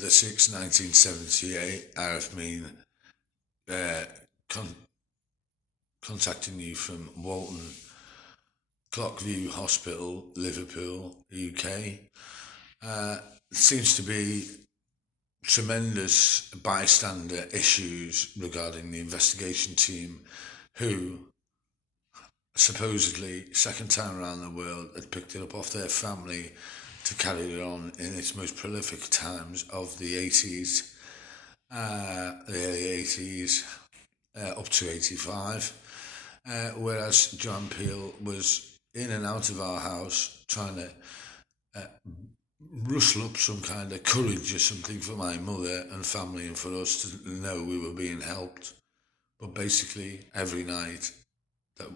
the 6th, 1978, I have been uh, con- contacting you from Walton Clockview Hospital, Liverpool, UK. Uh, Seems to be tremendous bystander issues regarding the investigation team who supposedly, second time around the world, had picked it up off their family to carry it on in its most prolific times of the 80s, the early 80s, up to 85. Whereas John Peel was in and out of our house trying to rustle up some kind of courage or something for my mother and family and for us to know we were being helped. But basically, every night that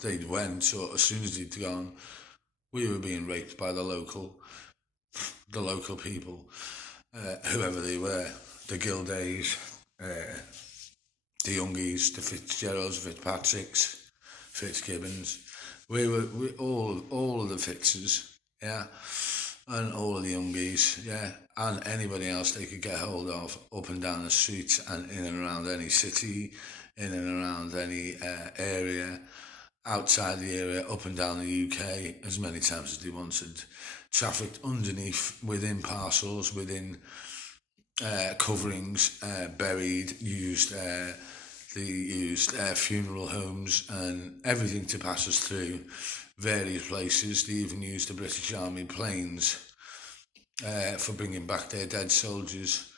they'd went, or as soon as he'd gone, we were being raped by the local people, whoever they were, the Gildays, the Youngies, the Fitzgeralds, Fitzpatricks, Fitzgibbons. We all of the Fitzes, yeah, and all of the Youngies, yeah, and anybody else they could get hold of up and down the streets and in and around any city, in and around any area, outside the area, up and down the UK, as many times as they wanted. Trafficked underneath, within parcels, within coverings, buried, used. They used funeral homes and everything to pass us through various places. They even used the British Army planes for bringing back their dead soldiers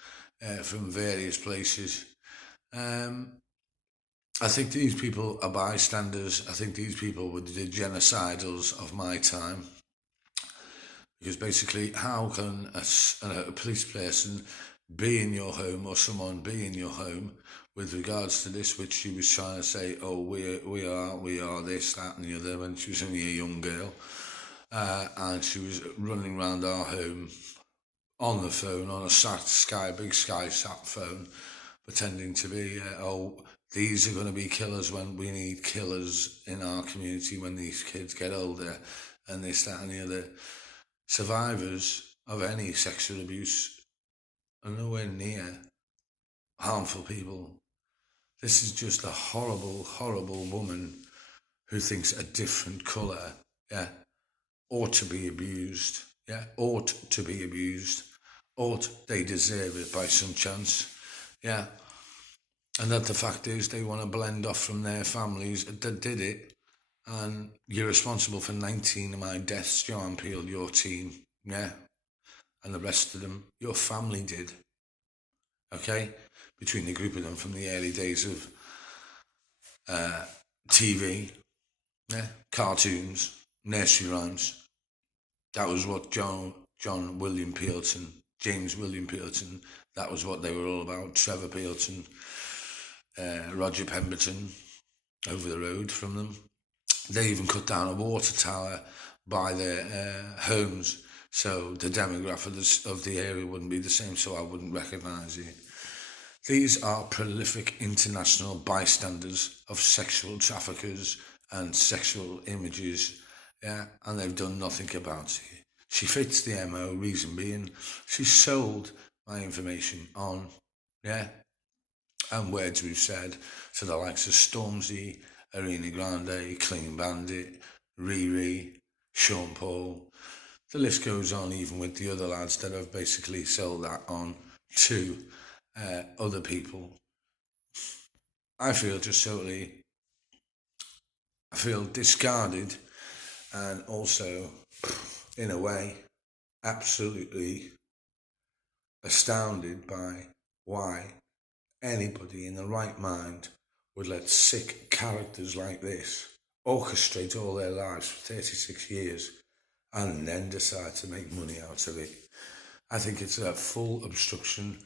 from various places. I think these people are bystanders. I think these people were the genocidals of my time. Because basically, how can a police person be in your home or someone be in your home with regards to this, which she was trying to say, oh, we are this, that, and the other, when she was only a young girl, and she was running around our home on the phone, on a big Sky Sat phone, pretending to be, these are going to be killers when we need killers in our community when these kids get older, and this, that, and the other. Survivors of any sexual abuse are nowhere near harmful people. This is just a horrible, horrible woman who thinks a different colour, yeah, ought to be abused, yeah, ought to be abused, ought they deserve it by some chance, yeah. And that the fact is they want to blend off from their families that did it, and you're responsible for 19 of my deaths, Joanne Peel, your team, yeah, and the rest of them, your family did, okay, between the group of them from the early days of TV, yeah, cartoons, nursery rhymes. That was what John William Peelton, James William Peelton, that was what they were all about. Trevor Peelton, Roger Pemberton, over the road from them. They even cut down a water tower by their homes, so the demographic of the area wouldn't be the same, so I wouldn't recognise it. These are prolific international bystanders of sexual traffickers and sexual images, yeah, and they've done nothing about it. She fits the MO, reason being, she sold my information on, yeah, and words we've said to the likes of Stormzy, Arena Grande, Clean Bandit, Riri, Sean Paul. The list goes on, even with the other lads that have basically sold that on to other people. I feel I feel discarded, and also, in a way, absolutely astounded by why anybody in the right mind would let sick characters like this orchestrate all their lives for 36 years and then decide to make money out of it. I think it's a full obstruction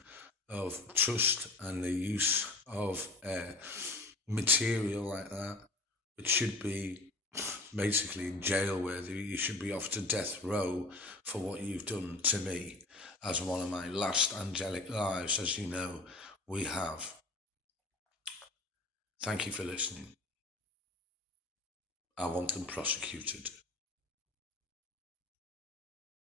of trust and the use of material like that. It should be basically jail worthy. You should be off to death row for what you've done to me as one of my last angelic lives, as you know we have. Thank you for listening. I want them prosecuted.